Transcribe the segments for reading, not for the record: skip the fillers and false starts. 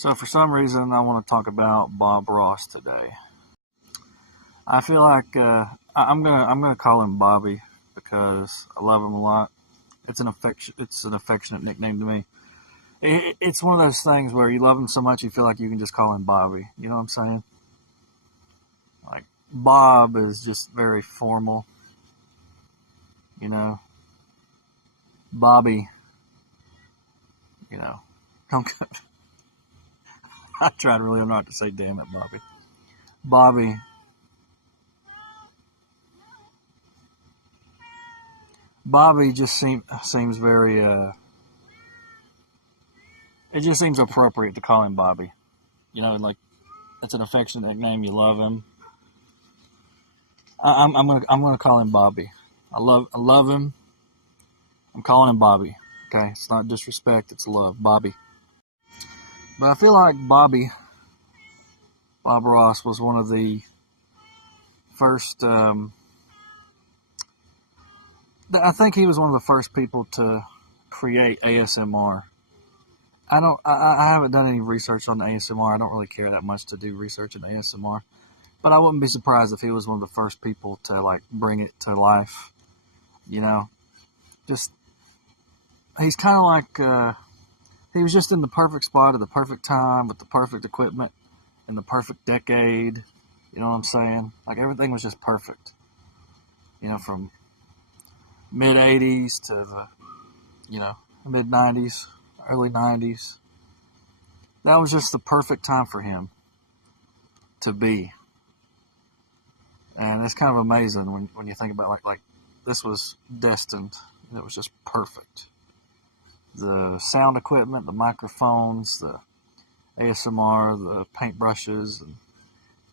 So for some reason, I want to talk about Bob Ross today. I feel like I'm gonna call him Bobby because I love him a lot. It's an affectionate nickname to me. It's one of those things where you love him so much you feel like you can just call him Bobby. You know what I'm saying? Like Bob is just very formal. You know, Bobby. You know, don't. I tried really not to say damn it, Bobby. Bobby. Bobby just seems very. It just seems appropriate to call him Bobby. You know, like it's an affectionate nickname. You love him. I'm gonna call him Bobby. I love him. I'm calling him Bobby. Okay, it's not disrespect. It's love, Bobby. But I feel like Bob Ross was one of the first. I think he was one of the first people to create ASMR. I haven't done any research on the ASMR. I don't really care that much to do research in ASMR. But I wouldn't be surprised if he was one of the first people to like bring it to life. You know, just he's kind of like he was just in the perfect spot at the perfect time with the perfect equipment in the perfect decade. You know what I'm saying? Like everything was just perfect. You know, from mid '80s to the mid '90s, early '90s. That was just the perfect time for him to be. And it's kind of amazing when you think about like this was destined. It was just perfect. The sound equipment, the microphones, the ASMR, the paintbrushes and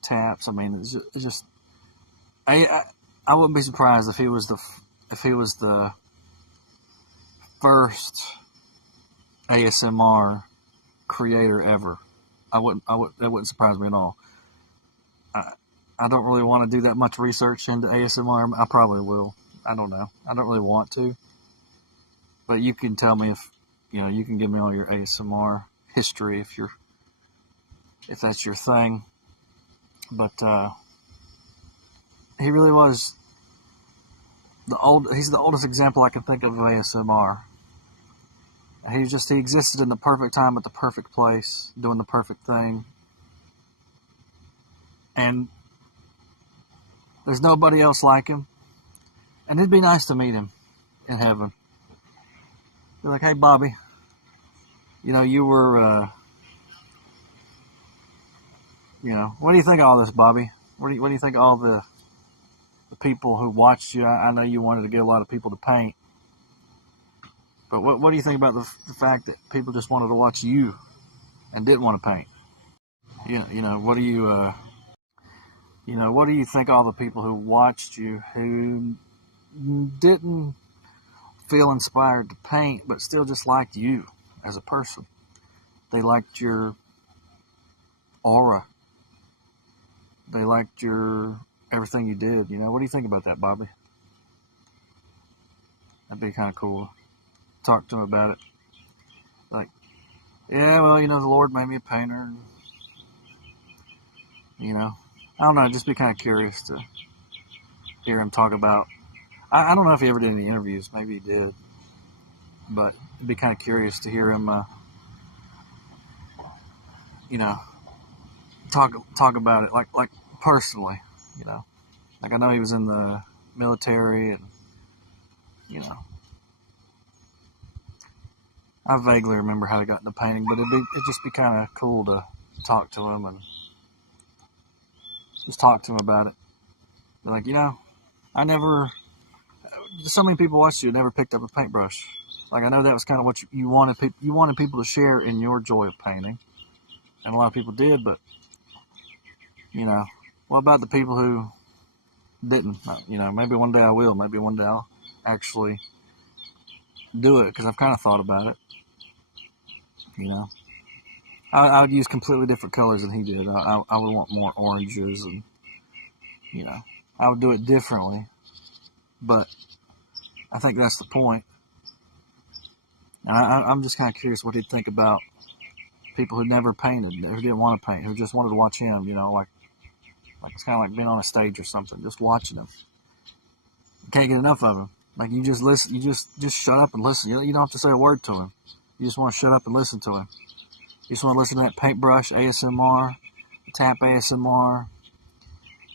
taps. I mean, it's just I wouldn't be surprised if he was the first ASMR creator ever. That wouldn't surprise me at all. I don't really want to do that much research into ASMR. I probably will. I don't know. I don't really want to. But you can tell me you can give me all your ASMR history if that's your thing. But he really was he's the oldest example I can think of ASMR. He existed in the perfect time at the perfect place, doing the perfect thing. And there's nobody else like him. And it'd be nice to meet him in heaven. Be like, hey, Bobby, you were, what do you think of all this, Bobby? What do you think of all the people who watched you? I know you wanted to get a lot of people to paint. But what do you think about the fact that people just wanted to watch you and didn't want to paint? What do you think of all the people who watched you who didn't feel inspired to paint but still just liked you as a person? They liked your aura. They liked your everything you did. What do you think about that, Bobby? That'd be kind of cool. Talk to him about it. Like, yeah, well, the Lord made me a painter. I don't know. Just be kind of curious to hear him talk about. I don't know if he ever did any interviews. Maybe he did. But it'd be kind of curious to hear him, talk about it like personally. Like I know he was in the military, and I vaguely remember how he got into painting, but it'd just be kind of cool to talk to him and just talk to him about it. Be like, I never. So many people watched you, never picked up a paintbrush. Like I know that was kind of what you wanted. You wanted people to share in your joy of painting, and a lot of people did. But what about the people who didn't? Maybe one day I will. Maybe one day I'll actually do it because I've kind of thought about it. I would use completely different colors than he did. I would want more oranges, and I would do it differently. But I think that's the point. And I'm just kind of curious what he'd think about people who never painted, who didn't want to paint, who just wanted to watch him, you know, like it's kind of like being on a stage or something, just watching him. You can't get enough of him. Like, you just listen, you just shut up and listen. You don't have to say a word to him. You just want to shut up and listen to him. You just want to listen to that paintbrush ASMR, the tap ASMR,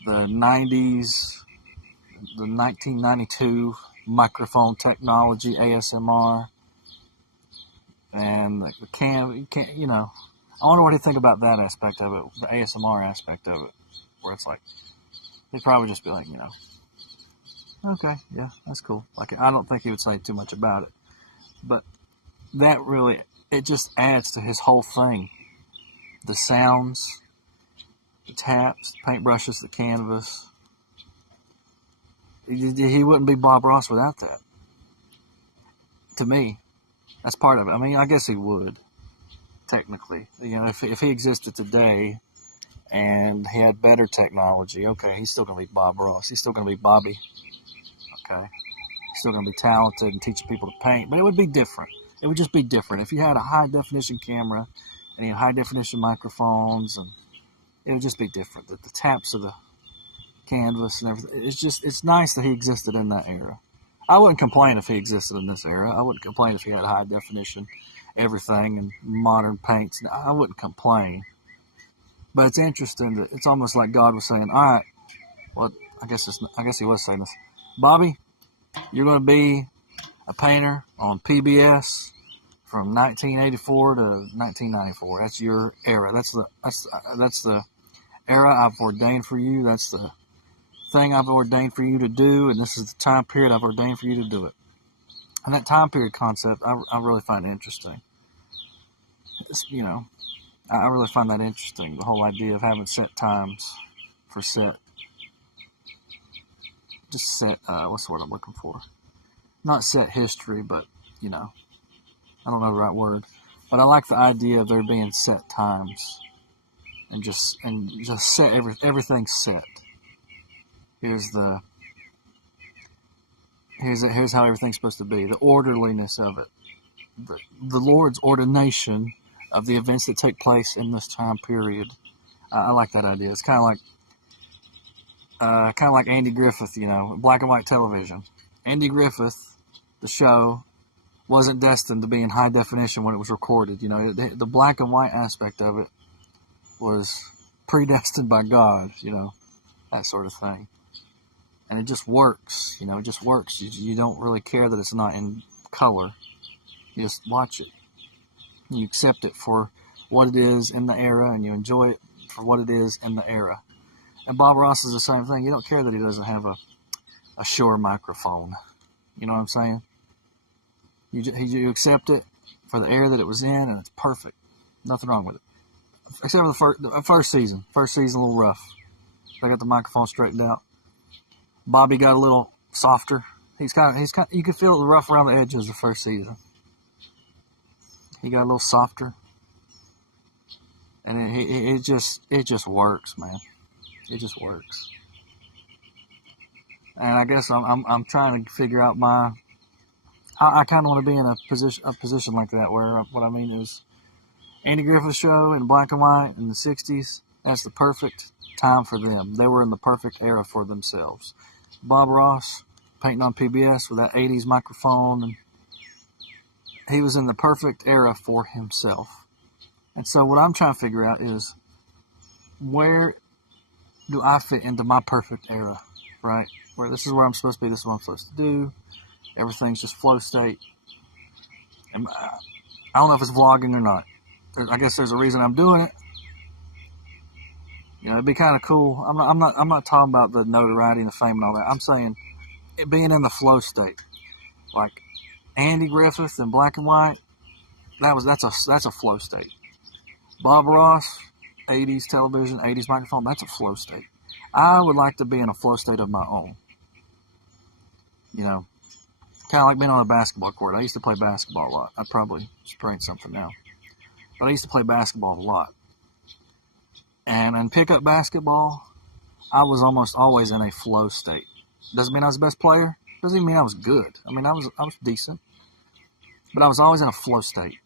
the 90s, the 1992 microphone technology ASMR, and the you know, I wonder what he'd think about that aspect of it, the ASMR aspect of it, where it's like, he'd probably just be like, you know, okay, yeah, that's cool. Like, I don't think he would say too much about it, but that really, it just adds to his whole thing. The sounds, the taps, the paintbrushes, the canvas. He wouldn't be Bob Ross without that. To me, that's part of it. I mean, I guess he would, technically. You know, if he existed today and he had better technology, okay, he's still going to be Bob Ross. He's still going to be Bobby. Okay, he's still going to be talented and teaching people to paint, but it would be different. It would just be different. If you had a high-definition camera and you had high-definition microphones, and it would just be different. The taps of the canvas and everything. It's nice that he existed in that era. I wouldn't complain if he existed in this era. I wouldn't complain if he had high-definition everything and modern paints. I wouldn't complain. But it's interesting that it's almost like God was saying, all right, well, I guess he was saying this. Bobby, you're going to be a painter on PBS from 1984 to 1994. That's your era. That's the era I've ordained for you. That's the thing I've ordained for you to do, and this is the time period I've ordained for you to do it. And that time period concept, I really find interesting. You know, I really find that interesting. The whole idea of having set times for set. Just set, what's the word I'm looking for? Not set history, but, you know, I don't know the right word. But I like the idea of there being set times. And just set, everything's set. Here's how everything's supposed to be. The orderliness of it. The Lord's ordination of the events that take place in this time period. I like that idea. It's kind of like Andy Griffith, you know, black and white television. Andy Griffith, the show, wasn't destined to be in high definition when it was recorded. You know, the black and white aspect of it was predestined by God, you know, that sort of thing. And it just works, you know, it just works. You don't really care that it's not in color. You just watch it. You accept it for what it is in the era, and you enjoy it for what it is in the era. And Bob Ross is the same thing. You don't care that he doesn't have a Shure microphone. You know what I'm saying? You accept it for the era that it was in, and it's perfect. Nothing wrong with it. Except for the first season. First season, a little rough. They got the microphone straightened out. Bobby got a little softer. He's kind of, you could feel the rough around the edges the first season. He got a little softer. And it just works, man. It just works. And I guess I'm trying to figure out I kind of want to be in a position like that, where what I mean is Andy Griffith show in black and white in the 60s, that's the perfect time for them. They were in the perfect era for themselves. Bob Ross, painting on PBS with that 80s microphone, and he was in the perfect era for himself. And so what I'm trying to figure out is, where do I fit into my perfect era, right? Where this is where I'm supposed to be, this is what I'm supposed to do. Everything's just flow state. And I don't know if it's vlogging or not. I guess there's a reason I'm doing it. You know, it'd be kind of cool. I'm not talking about the notoriety and the fame and all that. I'm saying it being in the flow state, like Andy Griffith in black and white. That's a flow state. Bob Ross, 80s television, 80s microphone. That's a flow state. I would like to be in a flow state of my own. You know, kind of like being on a basketball court. I used to play basketball a lot. I probably sprained something now, but I used to play basketball a lot. And in pickup basketball, I was almost always in a flow state. Doesn't mean I was the best player. Doesn't even mean I was good. I mean, I was decent. But I was always in a flow state.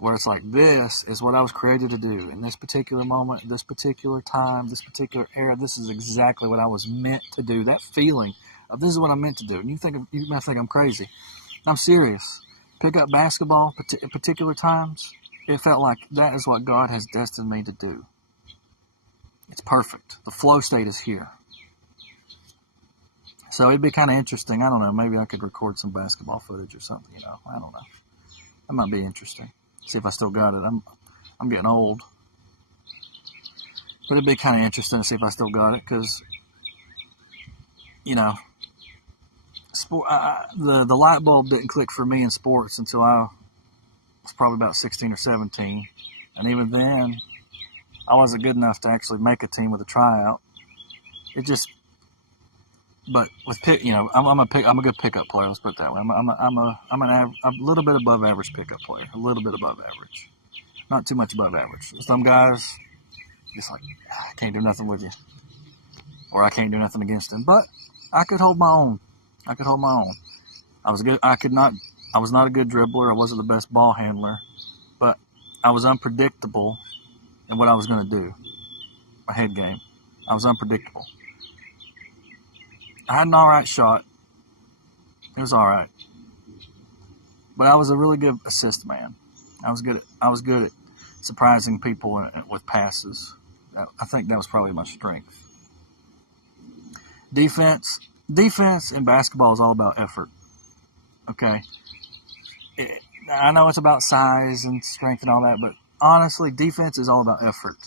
where it's like, this is what I was created to do in this particular moment, this particular time, this particular era. This is exactly what I was meant to do. That feeling of this is what I'm meant to do. And you might think I'm crazy. I'm serious. Pick up basketball at particular times. It felt like that is what God has destined me to do. It's perfect. The flow state is here. So it'd be kind of interesting. I don't know. Maybe I could record some basketball footage or something. I don't know. That might be interesting. See if I still got it. I'm getting old, but it'd be kind of interesting to see if I still got it, because sport. The light bulb didn't click for me in sports until I was probably about 16 or 17, and even then, I wasn't good enough to actually make a team with a tryout. But with I'm a good pickup player. Let's put it that way. I'm a little bit above average pickup player. A little bit above average, not too much above average. Some guys, just like, I can't do nothing with you, or I can't do nothing against him. But I could hold my own. I was good. I was not a good dribbler. I wasn't the best ball handler, but I was unpredictable in what I was going to do. My head game, I was unpredictable. I had an all right shot. It was all right, but I was a really good assist man. I was good at surprising people with passes. I think that was probably my strength. Defense in basketball is all about effort. Okay, I know it's about size and strength and all that, but honestly, defense is all about effort.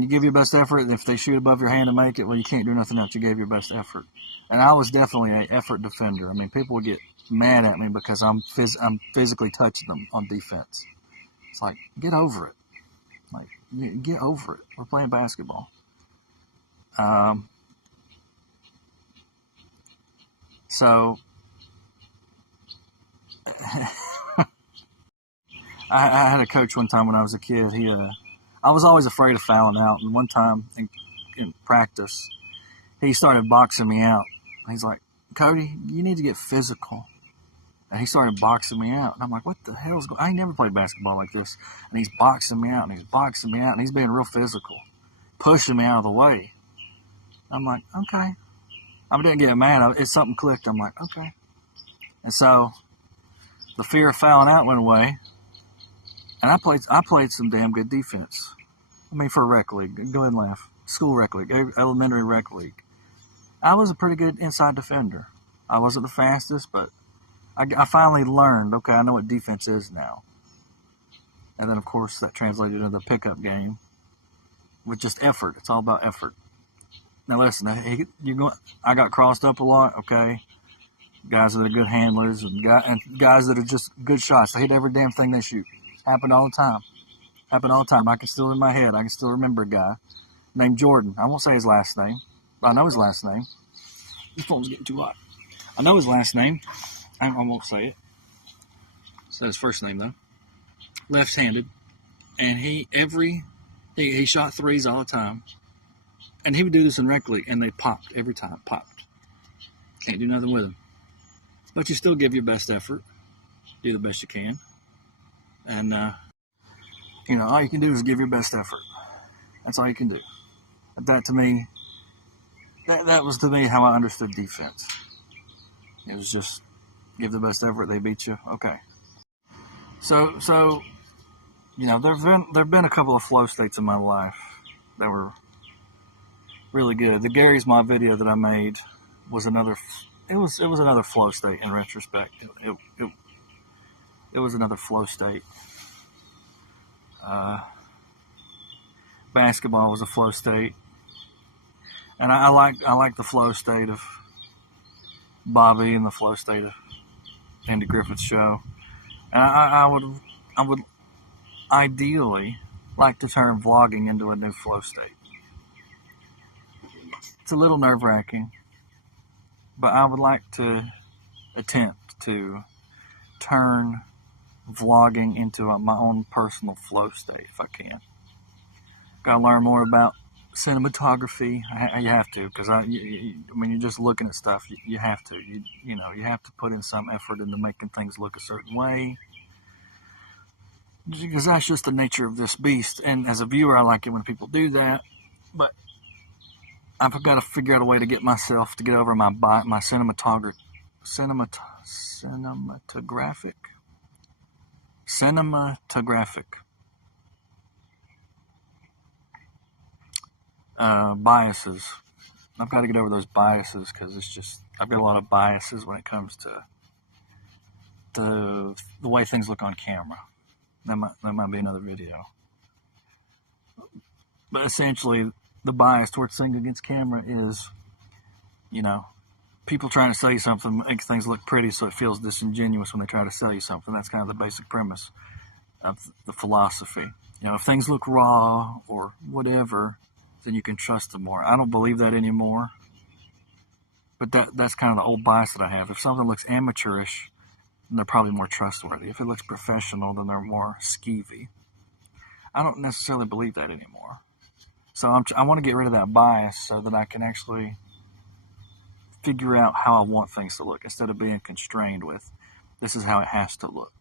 You give your best effort. If they shoot above your hand to make it, well, you can't do nothing else. You gave your best effort. And I was definitely an effort defender. People would get mad at me because I'm physically touching them on defense. It's like, get over it. Get over it. We're playing basketball. So I had a coach one time when I was a kid. I was always afraid of fouling out, and one time in practice, he started boxing me out. He's like, Cody, you need to get physical. And he started boxing me out. And I'm like, what the hell is going on? I ain't never played basketball like this. And he's boxing me out, and he's being real physical, pushing me out of the way. I'm like, okay. I didn't get mad. Something clicked. I'm like, okay. And so the fear of fouling out went away. And I played some damn good defense. For a rec league. Go ahead and laugh. School rec league, elementary rec league. I was a pretty good inside defender. I wasn't the fastest, but I finally learned, okay, I know what defense is now. And then, of course, that translated into the pickup game with just effort. It's all about effort. Now, listen, I got crossed up a lot, okay? Guys that are good handlers and guys that are just good shots. They hit every damn thing they shoot. Happened all the time. I can still, in my head, I can still remember a guy named Jordan. I won't say his last name, but I know his last name. This phone's getting too hot. I know his last name. I won't say it. Say his first name, though. Left-handed. And he shot threes all the time. And he would do this in rec league, and they popped every time. Popped. Can't do nothing with him. But you still give your best effort. Do the best you can. And, all you can do is give your best effort. That's all you can do. That, to me, that was, to me, how I understood defense. It was just give the best effort. They beat you. Okay. So there've been a couple of flow states in my life that were really good. The Gary's Mod video that I made was another. It was another flow state in retrospect. It was another flow state. Basketball was a flow state, and I like the flow state of Bobby and the flow state of Andy Griffith's show. And I would ideally like to turn vlogging into a new flow state. It's a little nerve-wracking, but I would like to attempt to turn vlogging into my own personal flow state if I can. Got to learn more about cinematography. You have to, because when you're just looking at stuff, you have to. You have to put in some effort into making things look a certain way, because that's just the nature of this beast. And as a viewer, I like it when people do that, but I've got to figure out a way to get myself to get over my cinematographic biases. I've got to get over those biases, because I've got a lot of biases when it comes to the way things look on camera. That might be another video. But essentially, the bias towards things against camera is, people trying to sell you something makes things look pretty, so it feels disingenuous when they try to sell you something. That's kind of the basic premise of the philosophy. If things look raw or whatever, then you can trust them more. I don't believe that anymore, but that's kind of the old bias that I have. If something looks amateurish, then they're probably more trustworthy. If it looks professional, then they're more skeevy. I don't necessarily believe that anymore. So I want to get rid of that bias so that I can actually figure out how I want things to look, instead of being constrained with, this is how it has to look.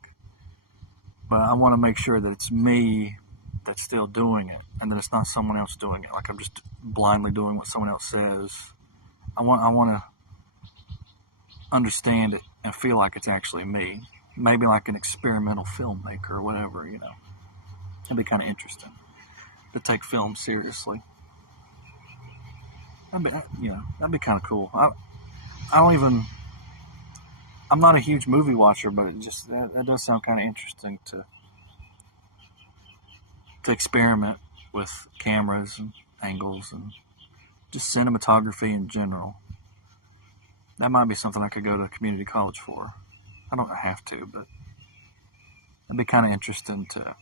But I want to make sure that it's me that's still doing it, and that it's not someone else doing it. Like I'm just blindly doing what someone else says. I want to understand it and feel like it's actually me. Maybe like an experimental filmmaker or whatever, It'd be kind of interesting to take film seriously. That'd be kind of cool. I'm not a huge movie watcher, but that does sound kind of interesting to experiment with cameras and angles and just cinematography in general. That might be something I could go to community college for. I don't have to, but it'd be kind of interesting to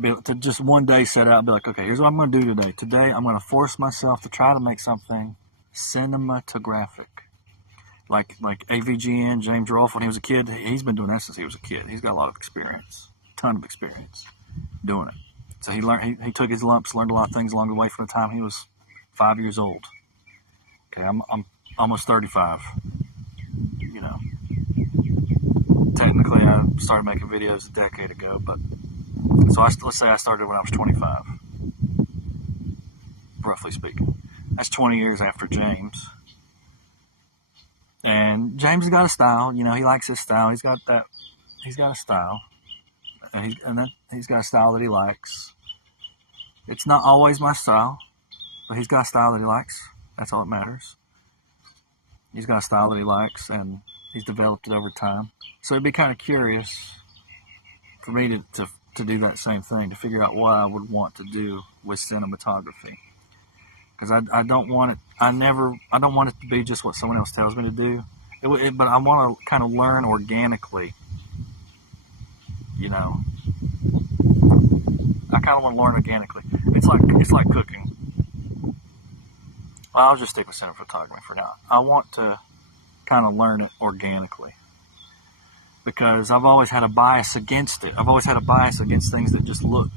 be able to just one day set out and be like, okay, here's what I'm going to do today. Today, I'm going to force myself to try to make something cinematographic. Like AVGN, James Rolfe, when he was a kid, he's been doing that since he was a kid. He's got a lot of experience, ton of experience doing it. So he took his lumps, learned a lot of things along the way from the time he was 5 years old. Okay, I'm almost 35. Technically, I started making videos a decade ago, but so let's say I started when I was 25, roughly speaking. That's 20 years after James. And James has got a style. He likes his style. He's got a style. And he's got a style that he likes. It's not always my style, but he's got a style that he likes. That's all that matters. He's got a style that he likes, and he's developed it over time. So it'd be kind of curious for me to do that same thing, to figure out what I would want to do with cinematography. Because I don't want it. I don't want it to be just what someone else tells me to do. But I want to kind of learn organically. I kind of want to learn organically. It's like cooking. Well, I'll just stick with cinematography for now. I want to kind of learn it organically, because I've always had a bias against it. I've always had a bias against things that just look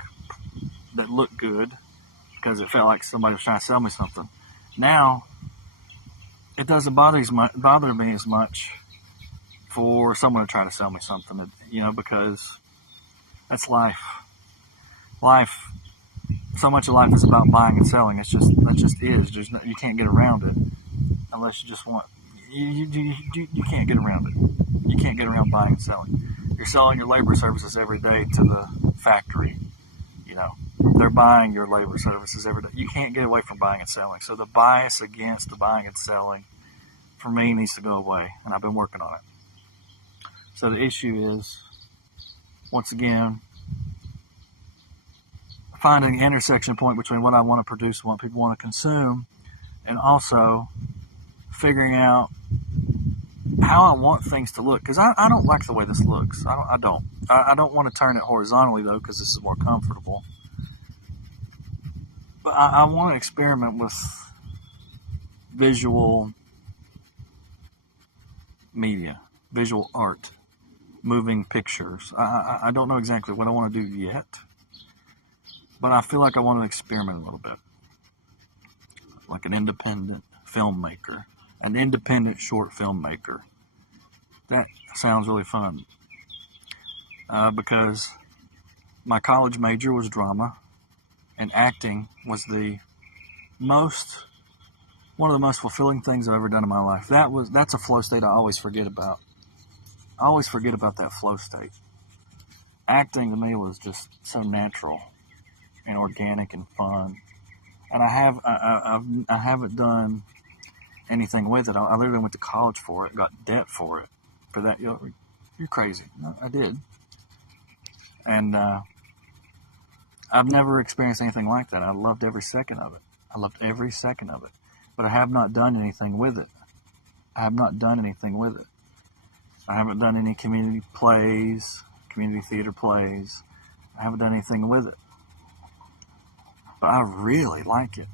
good, because it felt like somebody was trying to sell me something. Now, it doesn't bother me as much for someone to try to sell me something, because that's life. So much of life is about buying and selling. That just is. You can't get around it unless you just want. You can't get around it. You can't get around buying and selling. You're selling your labor services every day to the factory. They're buying your labor services every day. You can't get away from buying and selling. So the bias against the buying and selling, for me, needs to go away, and I've been working on it. So the issue is, once again, finding the intersection point between what I want to produce and what people want to consume, and also figuring out how I want things to look. Because I don't like the way this looks. I don't want to turn it horizontally, though, because this is more comfortable. But I want to experiment with visual media, visual art, moving pictures. I don't know exactly what I want to do yet, but I feel like I want to experiment a little bit. like an independent filmmaker, an independent short filmmaker. That sounds really fun because my college major was drama, and acting was one of the most fulfilling things I've ever done in my life. That's a flow state I always forget about. I always forget about that flow state. Acting to me was just so natural and organic and fun, and I haven't done anything with it. I literally went to college for it, got debt for it. For that, you're crazy. No, I did, and I've never experienced anything like that. I loved every second of it. I loved every second of it, but I have not done anything with it. I have not done anything with it. I haven't done any community plays, community theater plays. I haven't done anything with it, but I really like it,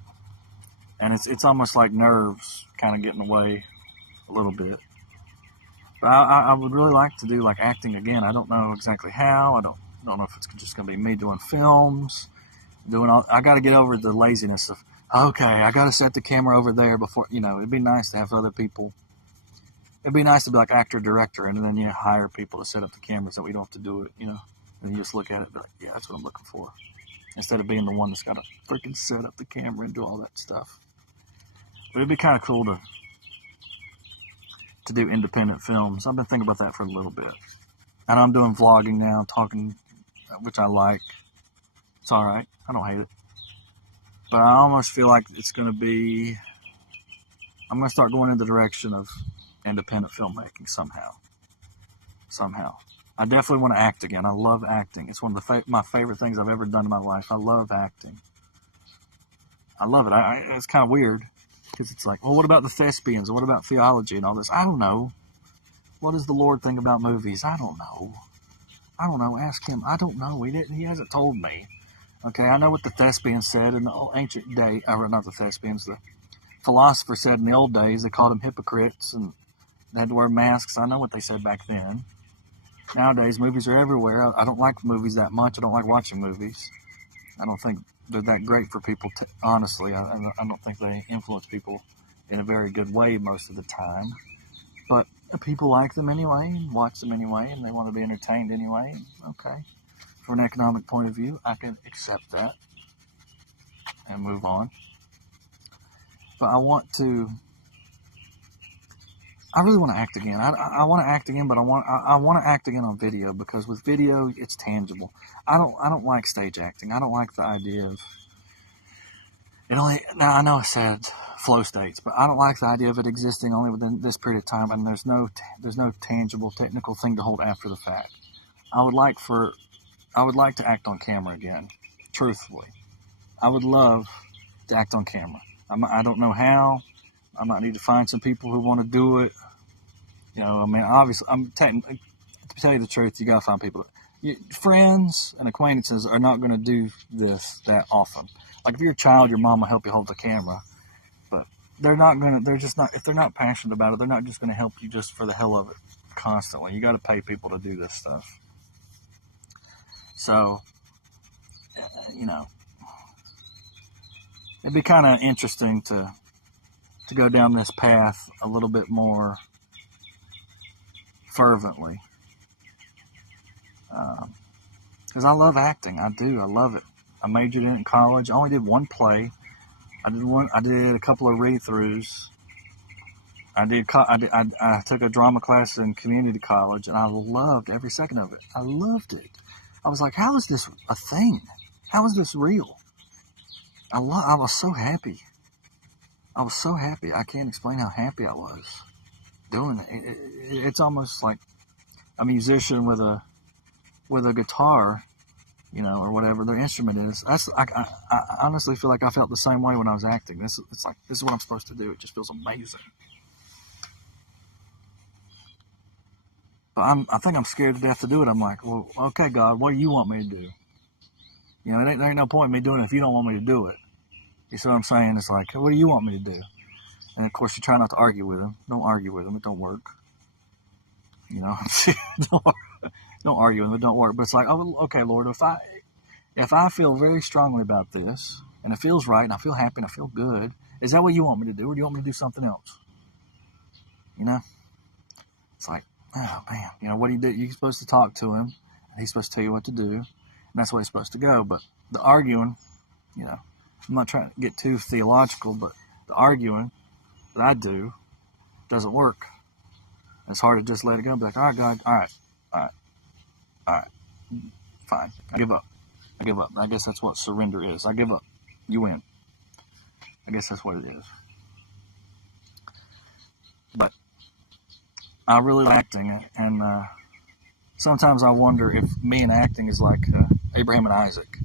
and it's almost like nerves kind of getting away a little bit. But I would really like to do like acting again. I don't know exactly how. I don't know if it's just going to be me doing films, I got to get over the laziness of, okay, I got to set the camera over there before, it'd be nice to have other people. It'd be nice to be like actor, director, and then, hire people to set up the cameras that we don't have to do it, and you just look at it and be like, yeah, that's what I'm looking for. Instead of being the one that's got to freaking set up the camera and do all that stuff. But it'd be kind of cool to do independent films. I've been thinking about that for a little bit. And I'm doing vlogging now, talking, which I like. It's all right. I don't hate it. But I almost feel like I'm going to start going in the direction of independent filmmaking somehow. I definitely want to act again. I love acting. It's one of my favorite things I've ever done in my life. I love acting. I love it. It's kind of weird. Because it's like, well, what about the thespians? What about theology and all this? I don't know. What does the Lord think about movies? I don't know. Ask him. I don't know. He hasn't told me. Okay, I know what the thespians said in the ancient day. Not the thespians. The philosophers said in the old days. They called them hypocrites and they had to wear masks. I know what they said back then. Nowadays, movies are everywhere. I don't like movies that much. I don't like watching movies. I don't think they're that great for people, honestly. I don't think they influence people in a very good way most of the time. But people like them anyway, watch them anyway, and they want to be entertained anyway. Okay. From an economic point of view, I can accept that and move on. But I really want to act again. I want to act again, but I want to act again on video, because with video it's tangible. I don't like stage acting. I don't like the idea of it only. Now I know I said flow states, but I don't like the idea of it existing only within this period of time, and there's no tangible technical thing to hold after the fact. I would like to act on camera again. Truthfully, I would love to act on camera. I don't know how. I might need to find some people who want to do it. Obviously, to tell you the truth, you got to find people. Friends and acquaintances are not going to do this that often. Like if you're a child, your mom will help you hold the camera. But if they're not passionate about it, they're not just going to help you just for the hell of it constantly. You got to pay people to do this stuff. So, it'd be kind of interesting to go down this path a little bit more fervently. Because I love acting. I do. I love it. I majored in it in college. I only did one play. I did a couple of read-throughs. I took a drama class in community college, and I loved every second of it. I loved it. I was like, how is this a thing? How is this real? I was so happy. I can't explain how happy I was doing it. It's almost like a musician with a guitar, or whatever their instrument is. I honestly feel like I felt the same way when I was acting. This is what I'm supposed to do. It just feels amazing. But I think I'm scared to death to do it. I'm like, well, okay, God, what do you want me to do? There ain't no point in me doing it if you don't want me to do it. You see what I'm saying? It's like, what do you want me to do? And of course, you try not to argue with him. Don't argue with him. It don't work. Don't argue with him. It don't work. But it's like, oh, okay, Lord, if I feel very strongly about this, and it feels right, and I feel happy, and I feel good, Is that what you want me to do, or do you want me to do something else? You know? It's like, oh man, you know, what do? You're supposed to talk to him, and he's supposed to tell you what to do, and that's the way it's supposed to go. But the arguing, you know, I'm not trying to get too theological, but the arguing that I do doesn't work. It's hard to just let it go and be like, all right, God, all right, fine. I give up. I guess that's what surrender is. I give up. You win. I guess that's what it is. But I really like acting, and sometimes I wonder if me and acting is like Abraham and Isaac.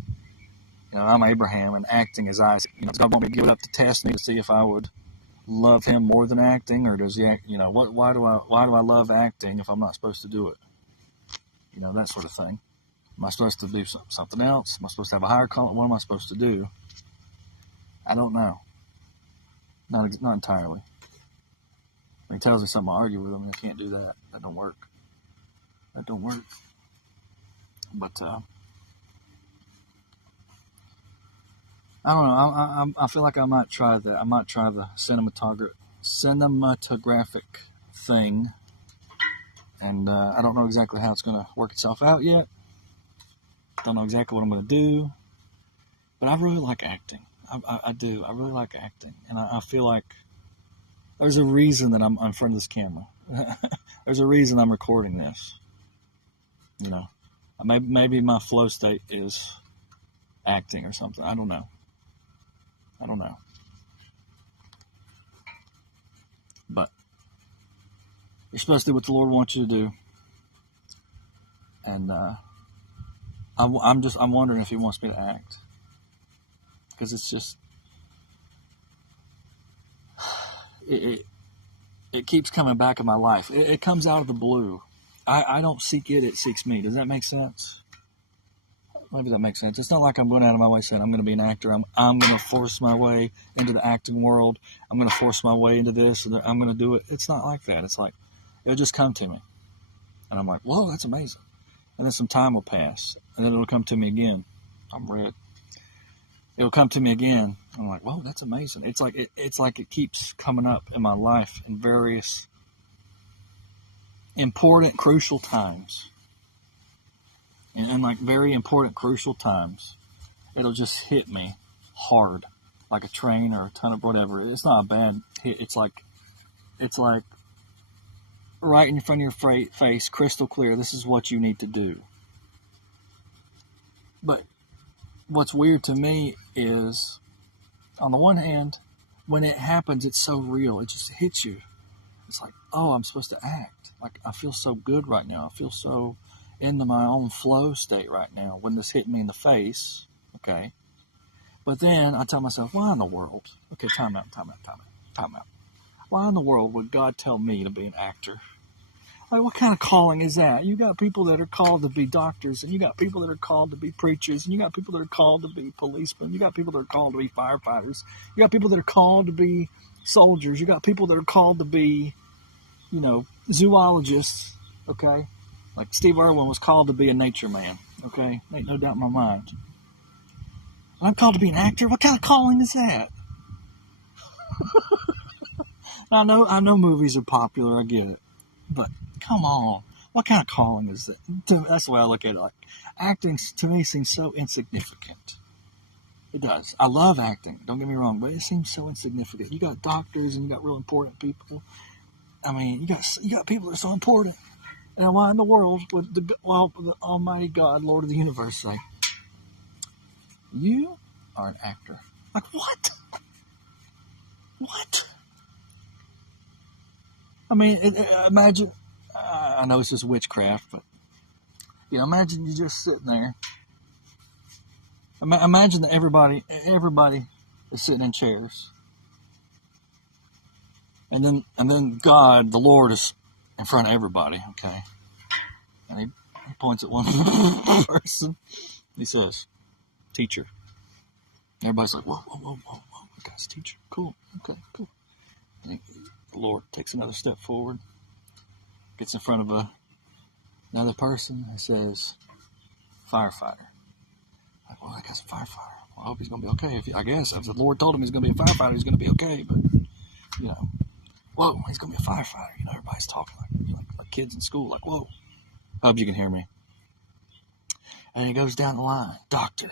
You know, I'm Abraham, and acting is Isaac. You know, does God want me to give it up to test me to see if I would love Him more than acting, or does He? You know, why do I love acting if I'm not supposed to do it? You know, that sort of thing. Am I supposed to do something else? Am I supposed to have a higher calling? What am I supposed to do? I don't know. Not entirely. When he tells me something, I argue with him, and I can't do that. That don't work. But I don't know. I feel like I might try that. I might try the cinematographic thing, and I don't know exactly how it's going to work itself out yet. Don't know exactly what I'm going to do, but I really like acting. I do. I really like acting, and I feel like there's a reason that I'm in front of this camera. There's a reason I'm recording this. You know, maybe my flow state is acting or something. I don't know. But you're supposed to do what the Lord wants you to do, and I'm wondering if He wants me to act, because it's just it keeps coming back in my life. It comes out of the blue. I don't seek it; it seeks me. Does that make sense? Maybe that makes sense. It's not like I'm going out of my way saying I'm going to be an actor. I'm going to force my way into the acting world. I'm going to force my way into this, and I'm going to do it. It's not like that. It's like it'll just come to me, and I'm like, whoa, that's amazing. And then some time will pass, and then it'll come to me again. I'm red. It'll come to me again. I'm like, whoa, that's amazing. It's like it keeps coming up in my life in various important, crucial times. And like very important, crucial times, it'll just hit me hard, like a train or a ton of whatever. It's not a bad hit. It's like right in front of your face, crystal clear. This is what you need to do. But what's weird to me is, on the one hand, when it happens, it's so real. It just hits you. It's like, oh, I'm supposed to act. Like, I feel so good right now. I feel so into my own flow state right now when this hit me in the face, okay? But then I tell myself, why in the world? Okay, time out. Why in the world would God tell me to be an actor? Like, what kind of calling is that? You got people that are called to be doctors, and you got people that are called to be preachers, and you got people that are called to be policemen, you got people that are called to be firefighters, you got people that are called to be soldiers, you got people that are called to be, you know, zoologists, okay? Like Steve Irwin was called to be a nature man, okay? Ain't no doubt in my mind. I'm called to be an actor? What kind of calling is that? I know movies are popular, I get it. But come on, what kind of calling is that? That's the way I look at it. Like, acting to me seems so insignificant. It does. I love acting, don't get me wrong, but it seems so insignificant. You got doctors and you got real important people. I mean, you got people that are so important. And why in the world would the Almighty God, Lord of the universe, say, you are an actor? Like, what? What? I mean, imagine, I know it's just witchcraft, but, you know, imagine you just sitting there. Imagine that everybody is sitting in chairs. And then God, the Lord, is in front of everybody, okay? And he points at one person. He says, teacher. Everybody's like, whoa. The guy's a teacher. Cool. Okay, cool. And the Lord takes another step forward, gets in front of another person, and says, firefighter. Like, well, that guy's a firefighter. I hope he's going to be okay. I guess if the Lord told him he's going to be a firefighter, he's going to be okay. But, whoa, he's going to be a firefighter. Everybody's talking like kids in school. Like, whoa. I hope you can hear me. And he goes down the line, doctor.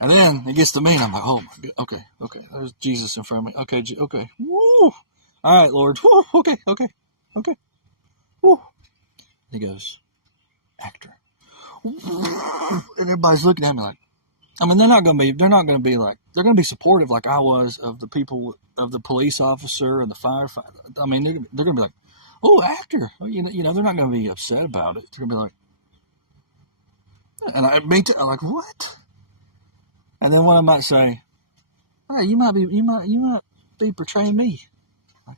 And then it gets to me, and I'm like, oh, my God. Okay. There's Jesus in front of me. Okay. Woo. All right, Lord. Woo. Okay. Woo. He goes, actor. And everybody's looking at me like, they're not going to be supportive like I was of the people, of the police officer and the firefighter. They're going to be like, oh, actor. They're not going to be upset about it. They're going to be like, and I'm like, what? And then one might say, hey, you might be portraying me. Like,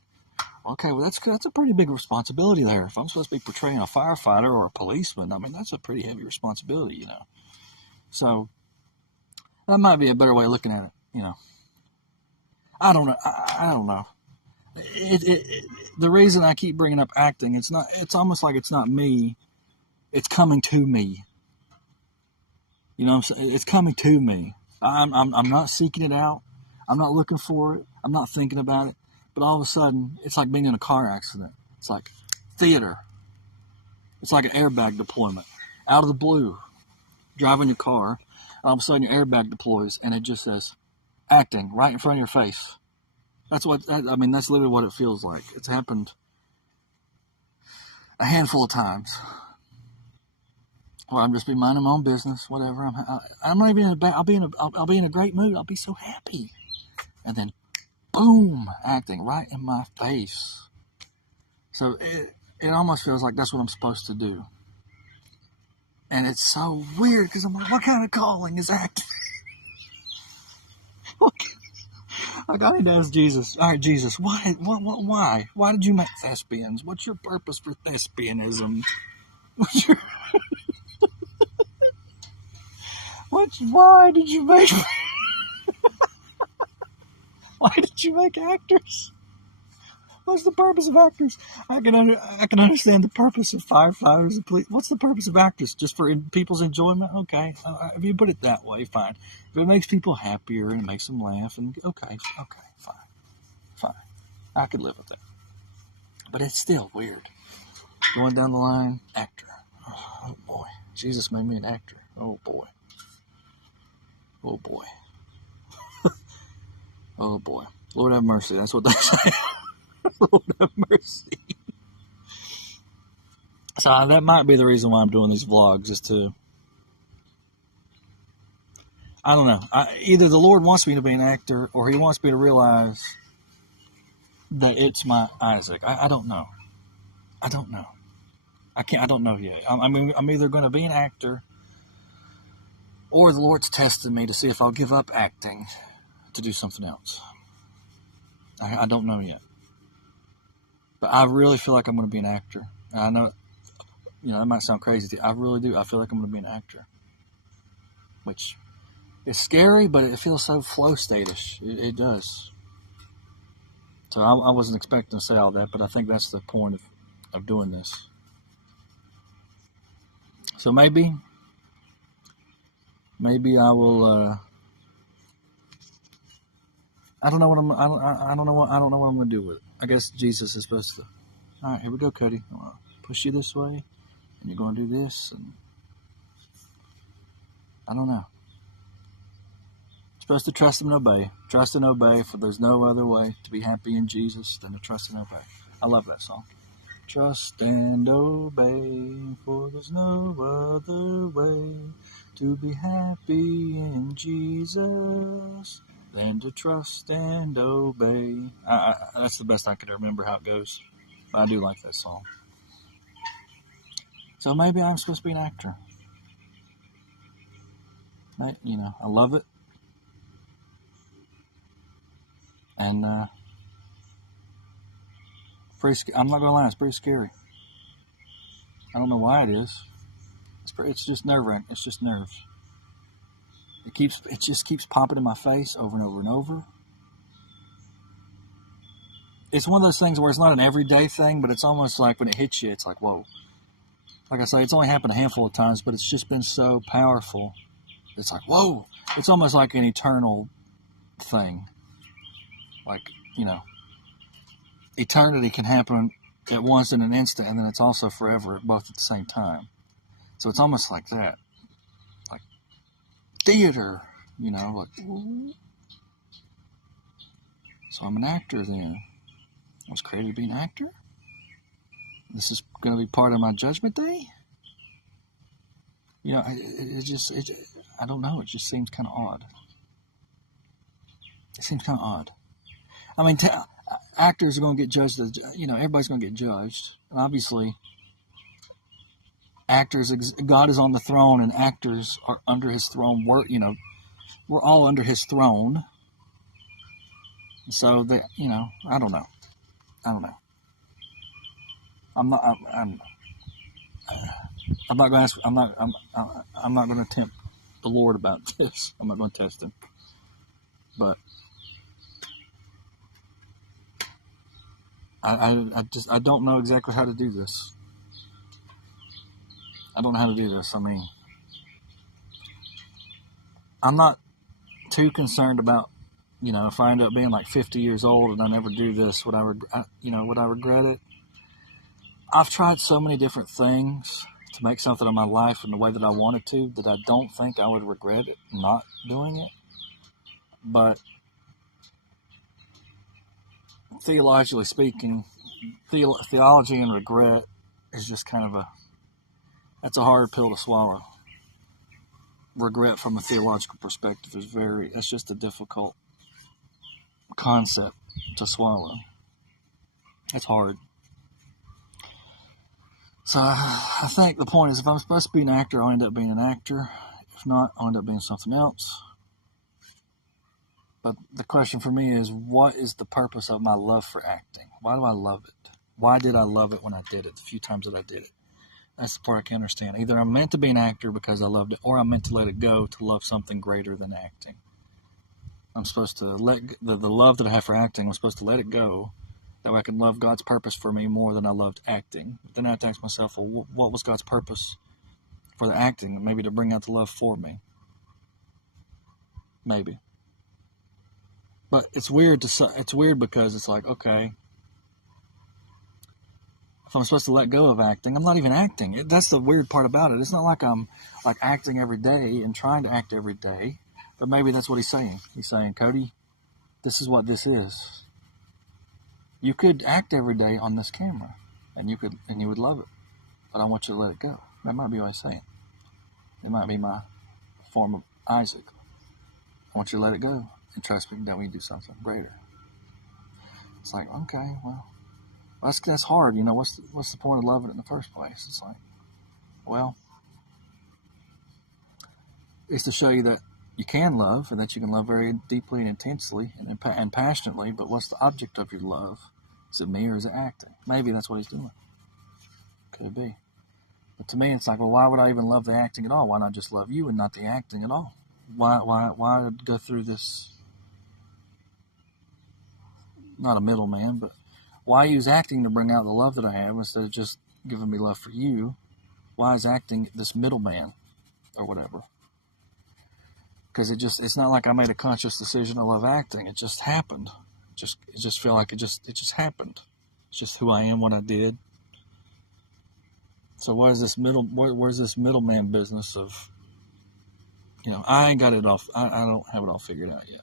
okay, well, that's a pretty big responsibility there. If I'm supposed to be portraying a firefighter or a policeman, that's a pretty heavy responsibility, So that might be a better way of looking at it, I don't know. I don't know. The reason I keep bringing up acting, it's almost like it's not me. It's coming to me. You know what I'm saying? It's coming to me. I'm not seeking it out. I'm not looking for it. I'm not thinking about it. But all of a sudden, it's like being in a car accident. It's like theater. It's like an airbag deployment. Out of the blue, driving your car, all of a sudden your airbag deploys, and it just says, acting, right in front of your face. That's literally what it feels like. It's happened a handful of times. Or I'm just be minding my own business, whatever. I'm not even in a bad. I'll be in a great mood. I'll be so happy, and then, boom, acting right in my face. So it almost feels like that's what I'm supposed to do, and it's so weird because I'm like, what kind of calling is acting? Like, I need to ask Jesus. All right, Jesus, why? Why did you make thespians? What's your purpose for thespianism? Why did you make? Why did you make actors? What's the purpose of actors? I can understand the purpose of firefighters and police. What's the purpose of actors? Just for people's enjoyment? Okay, if you put it that way, fine. If it makes people happier and it makes them laugh, and okay, fine. I could live with that. But it's still weird. Going down the line, actor. Oh boy, Jesus made me an actor. Oh boy. Oh boy. Oh boy. Lord have mercy. That's what they say. Lord have mercy. So that might be the reason why I'm doing these vlogs, is to, I don't know. Either the Lord wants me to be an actor, or He wants me to realize that it's my Isaac. I don't know. I don't know. I don't know yet. I'm either going to be an actor, or the Lord's testing me to see if I'll give up acting to do something else. I don't know yet. But I really feel like I'm going to be an actor. And I know, that might sound crazy. I really do. I feel like I'm going to be an actor. Which is scary, but it feels so flow state-ish. It does. So I wasn't expecting to say all that, but I think that's the point of doing this. So maybe I will. I don't know what I'm going to do with it. I guess Jesus is supposed to. All right, here we go, Cody. I'm going to push you this way, and you're going to do this, and I don't know. You're supposed to trust and obey. Trust and obey, for there's no other way to be happy in Jesus than to trust and obey. I love that song. Trust and obey, for there's no other way to be happy in Jesus than to trust and obey. That's the best I could remember how it goes. But I do like that song. So maybe I'm supposed to be an actor. I love it. And I'm not going to lie, it's pretty scary. I don't know why it is. It's just nerve-wracking. It's just nerves. It just keeps popping in my face over and over and over. It's one of those things where it's not an everyday thing, but it's almost like when it hits you, it's like, whoa. Like I say, it's only happened a handful of times, but it's just been so powerful It's like, whoa. It's almost like an eternal thing. Like, eternity can happen at once in an instant, and then it's also forever, both at the same time. So it's almost like that. Like theater, like, so I'm an actor then. I was created to be an actor? This is going to be part of my judgment day? I don't know. It just seems kind of odd. It seems kind of odd. I mean, actors are going to get judged. Everybody's going to get judged. And obviously, God is on the throne, and actors are under His throne. We're all under His throne. So that I don't know. I'm not. I'm not going to ask. I'm not going to tempt the Lord about this. I'm not going to test Him. But I don't know exactly how to do this. I don't know how to do this. I mean, I'm not too concerned about, if I end up being like 50 years old and I never do this, would I regret it? I've tried so many different things to make something of my life in the way that I wanted to that I don't think I would regret it not doing it. But theologically speaking, theology and regret is just kind of that's a hard pill to swallow. Regret from a theological perspective that's just a difficult concept to swallow. It's hard. So I think the point is, if I'm supposed to be an actor, I'll end up being an actor. If not, I'll end up being something else. But the question for me is, what is the purpose of my love for acting? Why do I love it? Why did I love it when I did it, the few times that I did it? That's the part I can't understand. Either I'm meant to be an actor because I loved it, or I'm meant to let it go to love something greater than acting. I'm supposed to let the love that I have for acting, I'm supposed to let it go, that way I can love God's purpose for me more than I loved acting. But then I have to ask myself, well, what was God's purpose for the acting? Maybe to bring out the love for me. Maybe. But it's weird because it's like, okay, if I'm supposed to let go of acting, I'm not even acting. That's the weird part about it. It's not like I'm like acting every day and trying to act every day. But maybe that's what He's saying. He's saying, Cody, this is what this is. You could act every day on this camera, and you would love it. But I want you to let it go. That might be what He's saying. It might be my form of Isaac. I want you to let it go and trust me that we can do something greater. It's like, okay, well, that's hard. What's the point of loving it in the first place? It's like, well, it's to show you that you can love, and that you can love very deeply and intensely and passionately. But what's the object of your love? Is it me or is it acting? Maybe that's what He's doing. Could be. But to me, it's like, well, why would I even love the acting at all? Why not just love you and not the acting at all? Why go through this? Not a middleman, but why use acting to bring out the love that I have instead of just giving me love for you? Why is acting this middleman or whatever? Because it's not like I made a conscious decision to love acting. It just happened. It just felt like it just happened. It's just who I am, what I did. So where's this middleman business of, I ain't got it off. I don't have it all figured out yet.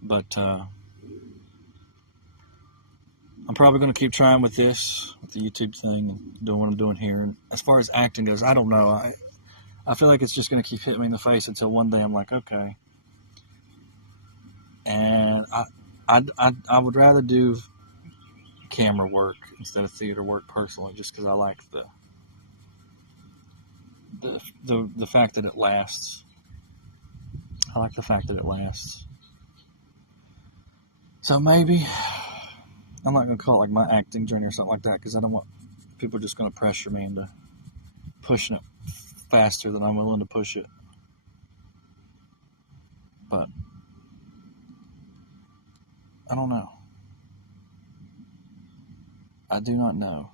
But I'm probably going to keep trying with the YouTube thing and doing what I'm doing here. And as far as acting goes, I don't know. I feel like it's just going to keep hitting me in the face until one day I'm like, okay. And I would rather do camera work instead of theater work personally, just because I like the fact that it lasts. I like the fact that it lasts. So maybe I'm not going to call it like my acting journey or something like that, because I don't want people just going to pressure me into pushing it faster than I'm willing to push it. But I don't know. I do not know.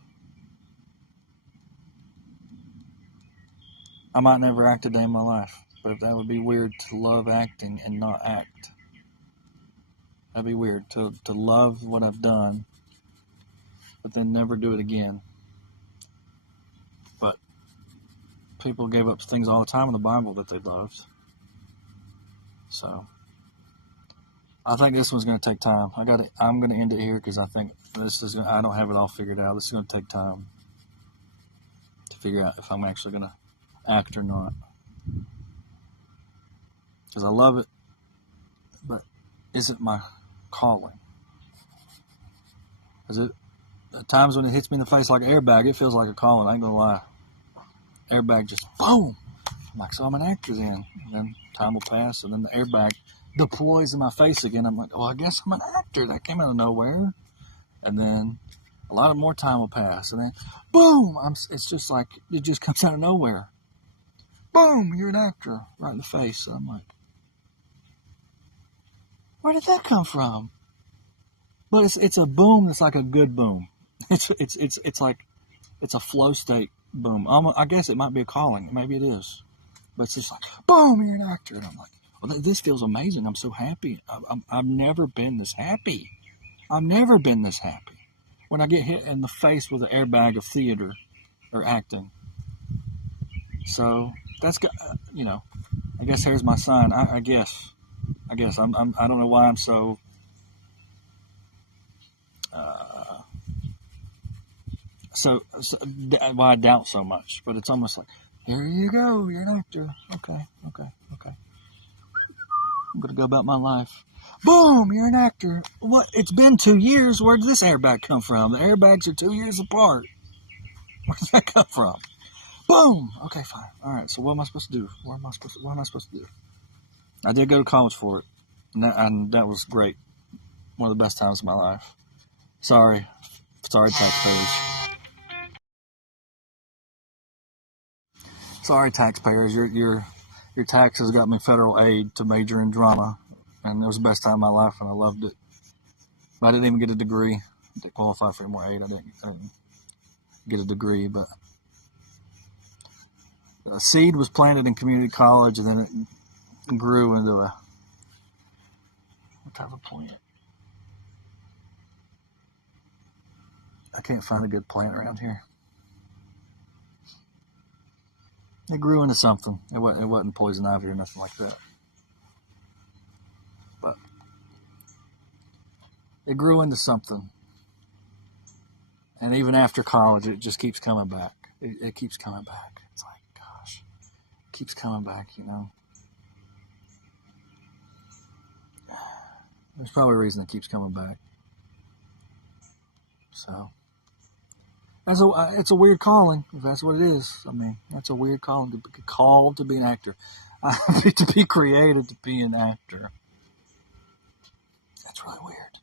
I might never act a day in my life, but that would be weird to love acting and not act. That'd be weird to love what I've done, but then never do it again. But people gave up things all the time in the Bible that they loved. So I think this one's going to take time. I'm going to end it here because I think I don't have it all figured out. This is going to take time to figure out if I'm actually going to act or not. Because I love it, but is it my calling? Is it at times when it hits me in the face like an airbag, it feels like a calling. I ain't gonna lie. Airbag just boom. I'm like, so I'm an actor then. And then time will pass, and then the airbag deploys in my face again. I'm like, well, I guess I'm an actor. That came out of nowhere. And then a lot of more time will pass, and then boom. It's just like it just comes out of nowhere. Boom, you're an actor, right in the face. And I'm like, where did that come from? But it's a boom that's like a good boom. It's like it's a flow state boom. I guess it might be a calling. Maybe it is. But it's just like, boom, you're an actor. And I'm like, well, this feels amazing. I'm so happy. I've never been this happy. I've never been this happy. When I get hit in the face with an airbag of theater or acting. So that's, I guess here's my sign. I guess I don't know why I'm so why I doubt so much, but it's almost like, here you go, you're an actor. Okay. I'm gonna go about my life. Boom, you're an actor. What? It's been 2 years. Where did this airbag come from? The airbags are 2 years apart. Where did that come from? Boom. Okay, fine. All right. So what am I supposed to do? What am I supposed to do? I did go to college for it, and that was great. One of the best times of my life. Sorry, taxpayers. Sorry, taxpayers. Your taxes got me federal aid to major in drama, and it was the best time of my life, and I loved it. I didn't even get a degree to qualify for more aid. I didn't get a degree, but a seed was planted in community college, and then it grew into what type of plant? I can't find a good plant around here. It grew into something. It wasn't poison ivy or nothing like that. But it grew into something. And even after college, it just keeps coming back. It keeps coming back. It's like, gosh, it keeps coming back, There's probably a reason it keeps coming back. So, it's a weird calling, if that's what it is. I mean, that's a weird calling, to be called to be an actor. To be created to be an actor. That's really weird.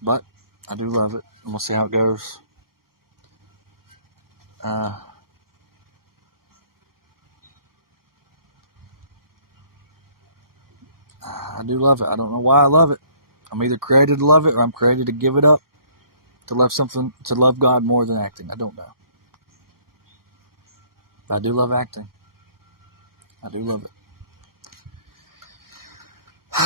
But I do love it, and we'll see how it goes. I do love it. I don't know why I love it. I'm either created to love it, or I'm created to give it up, to love God more than acting. I don't know. But I do love acting. I do love it. Boy.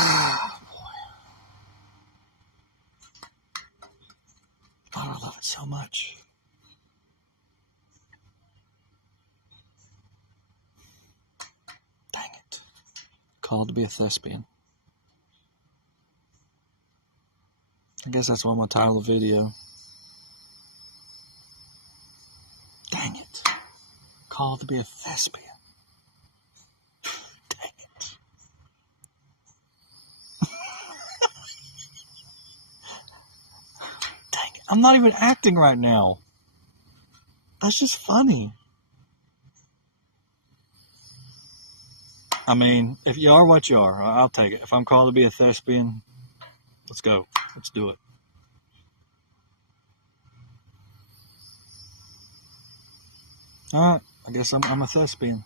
Oh, I love it so much. Dang it. Called to be a thespian. I guess that's why my title of the video. Dang it. Called to be a thespian. Dang it. Dang it. I'm not even acting right now. That's just funny. I mean, if you are what you are, I'll take it. If I'm called to be a thespian, let's go. Let's do it. All right. I guess I'm a thespian.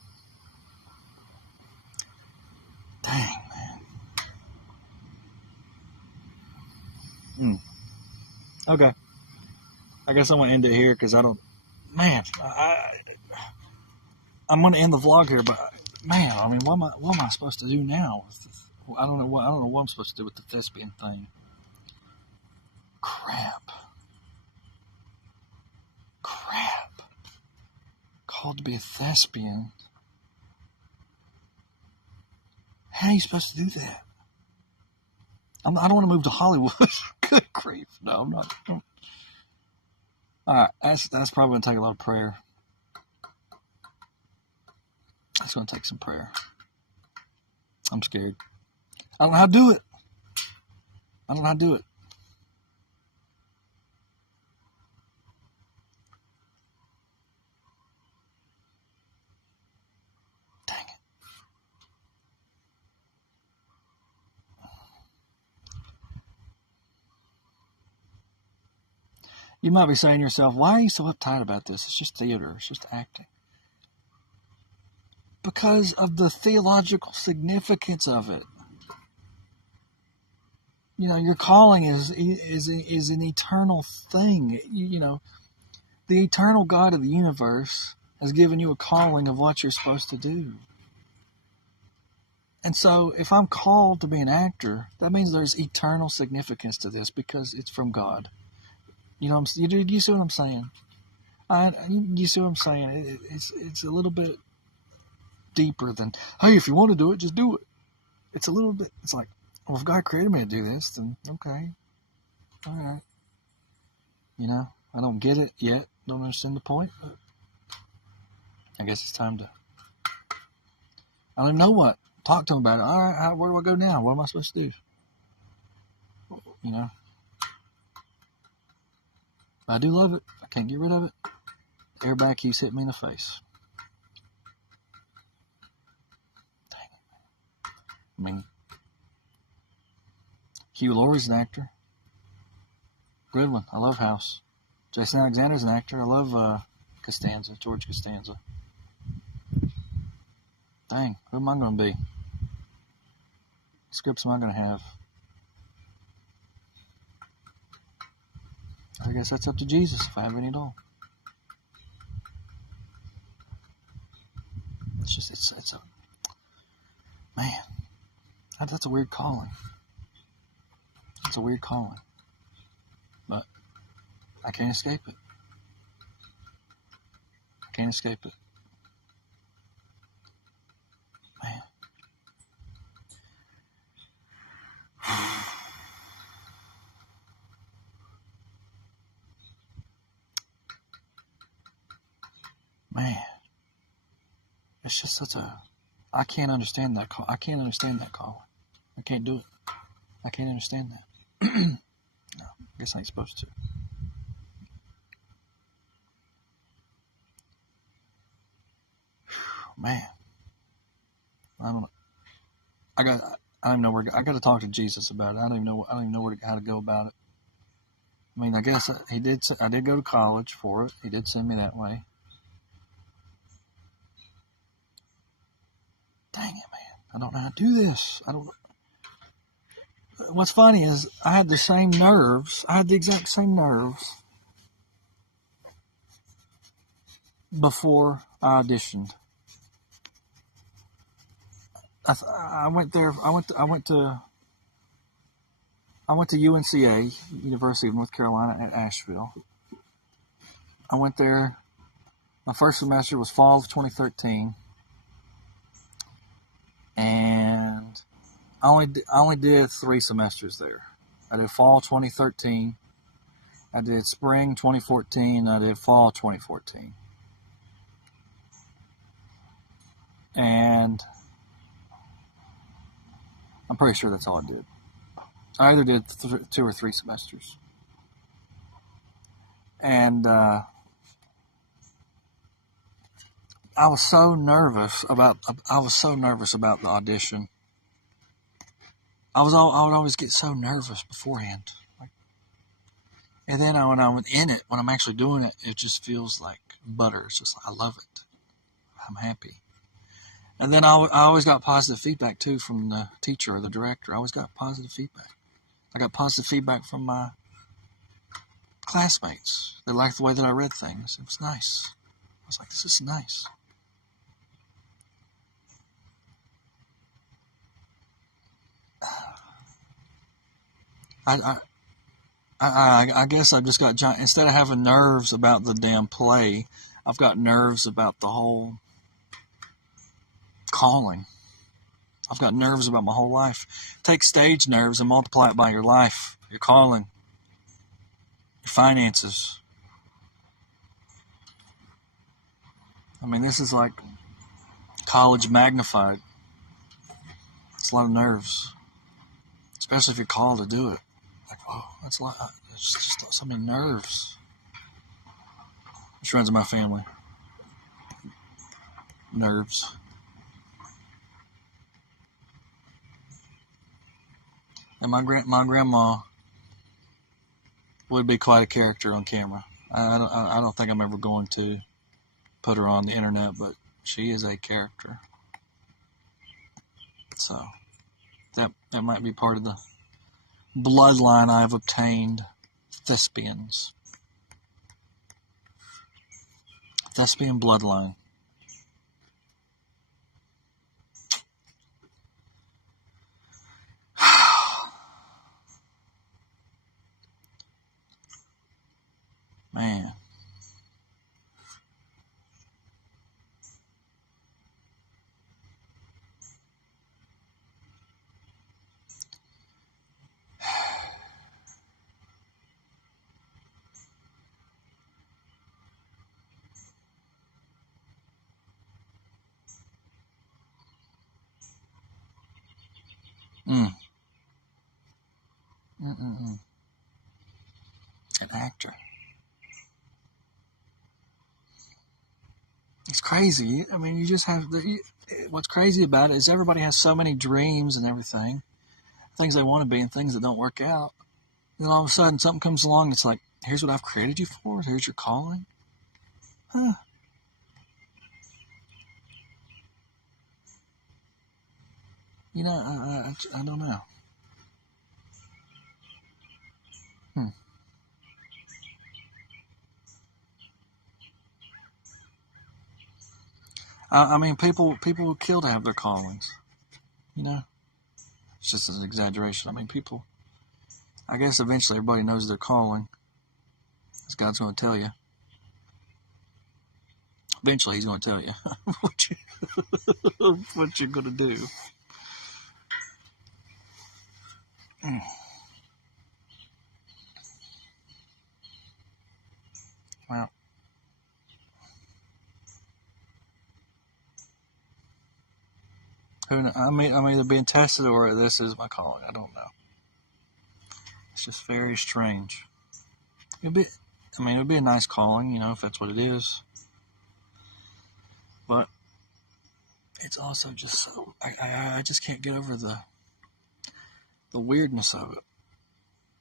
Dang, man. Okay. I guess I'm going to end it here because I don't man, I'm going to end the vlog here, but man, I mean, what am I supposed to do now? I don't know what I'm supposed to do with the thespian thing. Crap. Called to be a thespian. How are you supposed to do that? I don't want to move to Hollywood. Good grief. No, I'm not. Alright, that's probably going to take a lot of prayer. That's going to take some prayer. I'm scared. I don't know how to do it. Dang it. You might be saying to yourself, why are you so uptight about this? It's just theater. It's just acting. Because of the theological significance of it. You know, your calling is an eternal thing. You know, the eternal God of the universe has given you a calling of what you're supposed to do. And so if I'm called to be an actor, that means there's eternal significance to this because it's from God. You know, you see what I'm saying? You see what I'm saying? It's a little bit deeper than, hey, if you want to do it, just do it. It's a little bit, it's like, well, if God created me to do this, then okay. All right. You know, I don't get it yet. Don't understand the point, but I guess it's time to, I don't know what. Talk to him about it. All right, where do I go now? What am I supposed to do? You know? I do love it. I can't get rid of it. Airbag keeps hitting me in the face. Dang it. I mean, Hugh Laurie's an actor. Good one. I love House. Jason Alexander's an actor. I love George Costanza. Dang, who am I going to be? What scripts am I going to have? I guess that's up to Jesus if I have any at all. It's a, man, that's a weird calling. It's a weird calling. But I can't escape it. Man. Man. It's just such a, I can't understand that call. I can't understand that calling. I can't do it. I can't understand that. No, I guess I ain't supposed to. Man, I don't know. I don't know where. I got to talk to Jesus about it. I don't even know how to go about it. I mean, I guess I did go to college for it. He did send me that way. Dang it, man! I don't know how to do this. What's funny is I had the same nerves. I had the exact same nerves before I auditioned. I went there. I went to UNCA, University of North Carolina at Asheville. I went there. My first semester was fall of 2013, and I only did 3 semesters there. I did fall 2013. I did spring 2014. I did fall 2014, and I'm pretty sure that's all I did. I either did 2 or 3 semesters. And I was so nervous about the audition. I would always get so nervous beforehand. And then when I'm in it, when I'm actually doing it, it just feels like butter. It's just like, I love it. I'm happy. And then I always got positive feedback, too, from the teacher or the director. I always got positive feedback. I got positive feedback from my classmates. They liked the way that I read things. It was nice. I was like, this is nice. I guess I've just got giant. Instead of having nerves about the damn play, I've got nerves about the whole calling. I've got nerves about my whole life. Take stage nerves and multiply it by your life, your calling, your finances. I mean, this is like college magnified. It's a lot of nerves, especially if you're called to do it. Like, oh, that's a lot. It's just so many nerves. Which runs in my family. Nerves. And my grandma would be quite a character on camera. I don't think I'm ever going to put her on the internet, but she is a character. So that might be part of the bloodline I've obtained. Thespians. Thespian bloodline. Man. Mm. Mm-mm-mm. An actor. It's crazy. I mean, you just have what's crazy about it is everybody has so many dreams and everything, things they want to be and things that don't work out. And then all of a sudden something comes along that's like, here's what I've created you for. Here's your calling. Huh. You know, I don't know. Hmm. I mean, people would kill to have their callings. You know, it's just an exaggeration. I mean, people. I guess eventually everybody knows their calling, as God's going to tell you. Eventually, He's going to tell you what you're going to do. Well, who knows? I'm either being tested or this is my calling. I don't know. It's just very strange. It'd be a nice calling, you know, if that's what it is. But it's also just so I just can't get over the weirdness of it.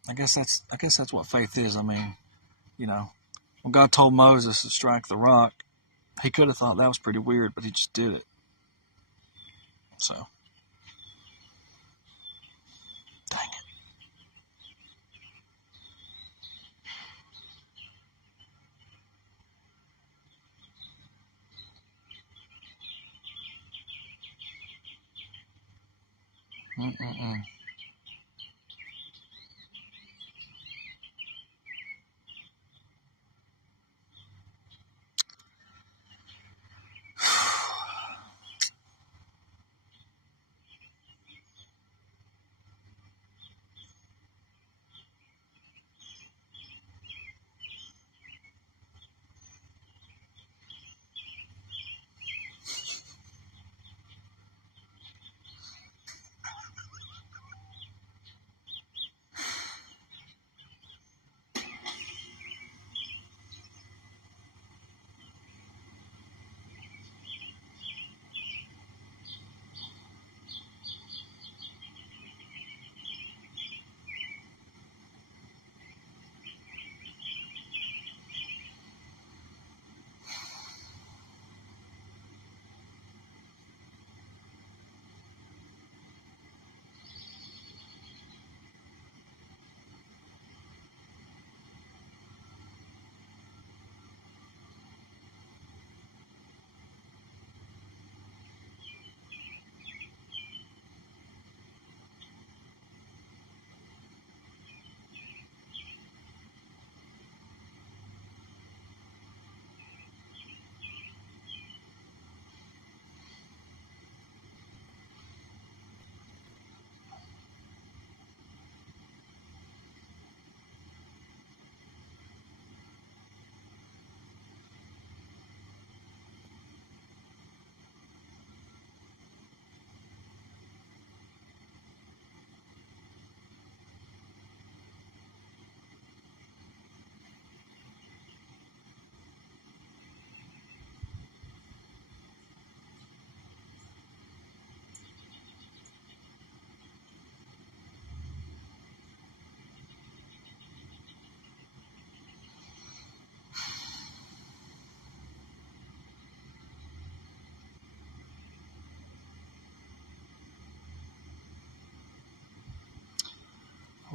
I guess that's what faith is. I mean, you know, when God told Moses to strike the rock, he could have thought that was pretty weird, but he just did it. So, dang it. Mm-mm-mm.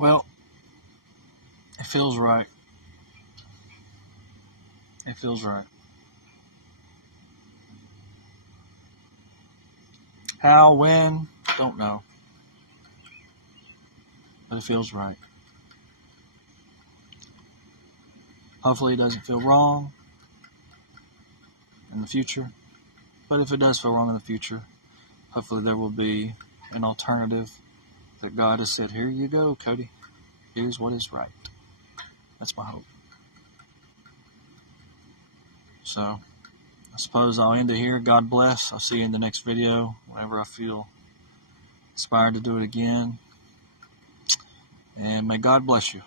Well, it feels right. It feels right. How, when, don't know. But it feels right. Hopefully it doesn't feel wrong in the future. But if it does feel wrong in the future, hopefully there will be an alternative that God has said, here you go, Cody. Here's what is right. That's my hope. So, I suppose I'll end it here. God bless. I'll see you in the next video whenever I feel inspired to do it again. And may God bless you.